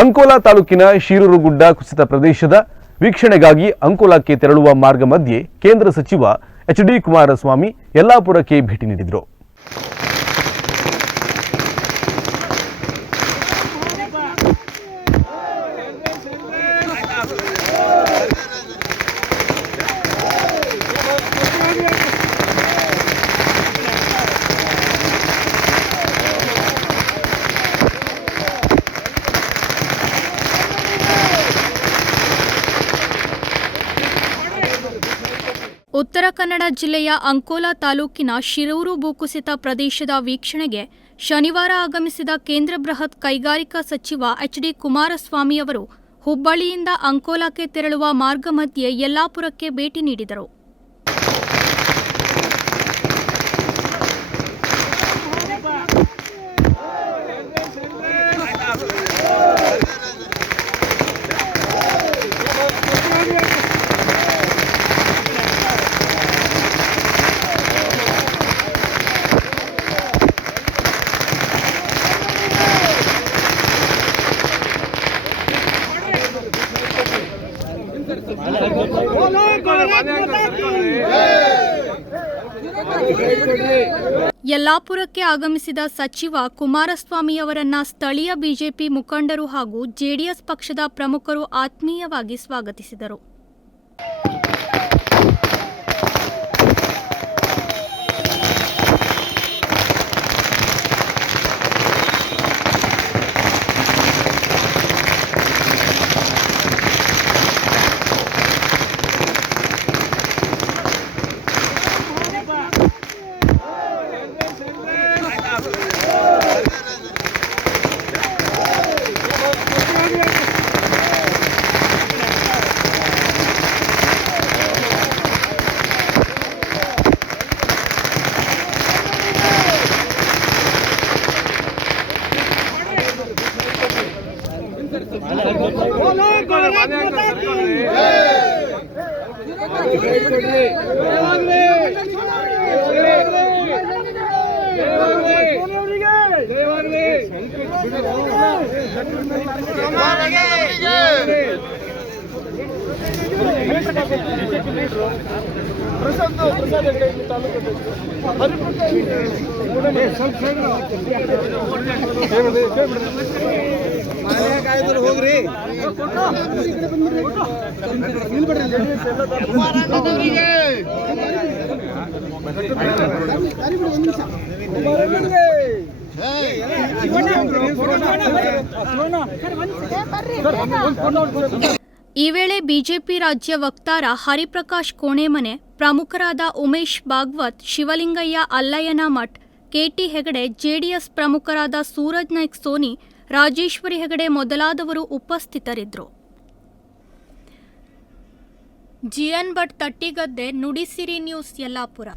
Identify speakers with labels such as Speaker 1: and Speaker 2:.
Speaker 1: ಅಂಕೋಲಾ ತಾಲೂಕಿನ ಶಿರೂರು ಗುಡ್ಡ ಕುಸಿತ ಪ್ರದೇಶದ ವೀಕ್ಷಣೆಗಾಗಿ ಅಂಕೋಲಾಕ್ಕೆ ತೆರಳುವ ಮಾರ್ಗ ಮಧ್ಯೆ ಕೇಂದ್ರ ಸಚಿವ ಎಚ್ ಡಿ ಕುಮಾರಸ್ವಾಮಿ ಯಲ್ಲಾಪುರಕ್ಕೆ ಭೇಟಿ ನೀಡಿದರು.
Speaker 2: ಉತ್ತರ ಕನ್ನಡ ಜಿಲ್ಲೆಯ ಅಂಕೋಲಾ ತಾಲೂಕಿನ ಶಿರೂರು ಭೂಕುಸಿತ ಪ್ರದೇಶದ ವೀಕ್ಷಣೆಗೆ ಶನಿವಾರ ಆಗಮಿಸಿದ ಕೇಂದ್ರ ಬೃಹತ್ ಕೈಗಾರಿಕಾ ಸಚಿವ ಎಚ್ ಡಿ ಕುಮಾರಸ್ವಾಮಿ ಅವರು ಹುಬ್ಬಳ್ಳಿಯಿಂದ ಅಂಕೋಲಾಕ್ಕೆ ತೆರಳುವ ಮಾರ್ಗ ಮಧ್ಯೆ ಯಲ್ಲಾಪುರಕ್ಕೆ ಭೇಟಿ ನೀಡಿದರು. ಯಲ್ಲಾಪುರಕ್ಕೆ ಆಗಮಿಸಿದ ಸಚಿವ ಕುಮಾರಸ್ವಾಮಿ ಅವರನ್ನ ಸ್ಥಳೀಯ ಬಿಜೆಪಿ ಮುಖಂಡರು ಹಾಗೂ ಜೆಡಿಎಸ್ ಪಕ್ಷದ ಪ್ರಮುಖರು ಆತ್ಮೀಯವಾಗಿ ಸ್ವಾಗತಿಸಿದರು.
Speaker 3: ಪ್ರಸಂತ ಪ್ರಸಾದ ಹೋಗ್ರಿ.
Speaker 2: ಈ ವೇಳೆ ಬಿಜೆಪಿ ರಾಜ್ಯ ವಕ್ತಾರ ಹರಿಪ್ರಕಾಶ್ ಕೋಣೆಮನೆ ಪ್ರಮುಖರಾದ ಉಮೇಶ್ ಭಾಗವತ್, ಶಿವಲಿಂಗಯ್ಯ ಅಲ್ಲಯ್ಯನ ಮಠ್, ಕೆಟಿ ಹೆಗಡೆ ಜೆಡಿಎಸ್ ಪ್ರಮುಖರಾದ ಸೂರಜ್ ನಾಯ್ಕ್ ಸೋನಿ ರಾಜೇಶ್ವರಿ ಹೆಗಡೆ ಮೊದಲಾದವರು ಉಪಸ್ಥಿತರಿದ್ದರು. G N Bhat Tattigadde Nudisiri news Yellapur.